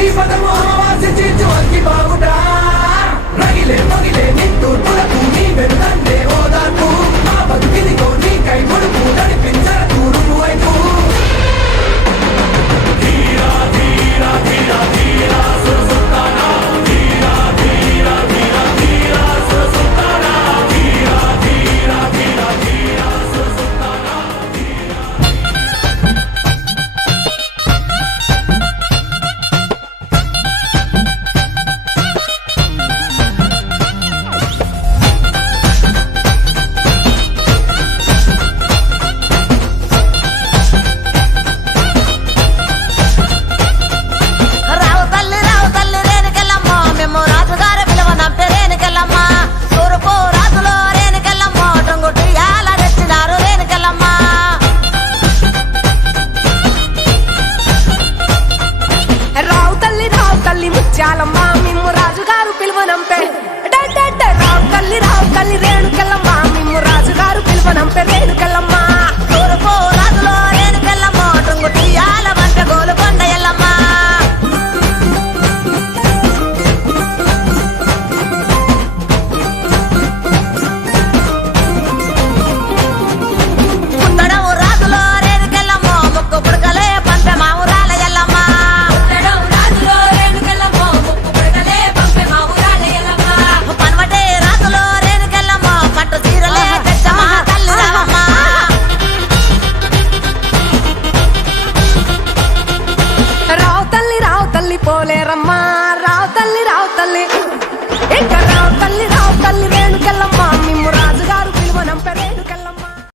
నీ పదము ఆవాసించు అగ్గి బావుట రగిలే మగిలే నిట్టూర్పులకు నీ వెనుదండే ఓదార్పు మా బతుకిదిగో నీ కై ముడుపు నడిపించర తూరుపు వైపు ధీరా ధీరా ధీరా ధీరా సురసుల్తానా ధీరా ధీరా ధీరా ధీరా సురసుల్తానా ధీరా ధీరా ధీరా ధీరా సురసుల్తానా ముత్యాలమ్మ మిమ్ము రాజుగారు పిలువనంపే రావు తల్లి రేణుకెళ్ళమ్మ మిమ్ము రాజుగారు పిలువనంపే రేణుకెళ్ళమ్మ తూర్పు రాజులో రేణుకెళ్ళమ్మ టొంగుటియాల వంట గోలుకొండ ఎల్లమ్మ పుట్టడము రాజులో రేణుకెళ్ళమ్మ ముక్కు పుడకలే పంపె మావురాల ఎల్లమ్మ పనవటే రాజులో రేణుకెళ్ళమ్మ పట్టు చీరలే తెచ్చమ్మ తల్లి రావమ్మ రావు తల్లి పోలేరమ్మ రావు తల్లి ఇంకా రావు తల్లి రేణుకెళ్ళమ్మ మిమ్ము రాజుగారు పిలువనంపే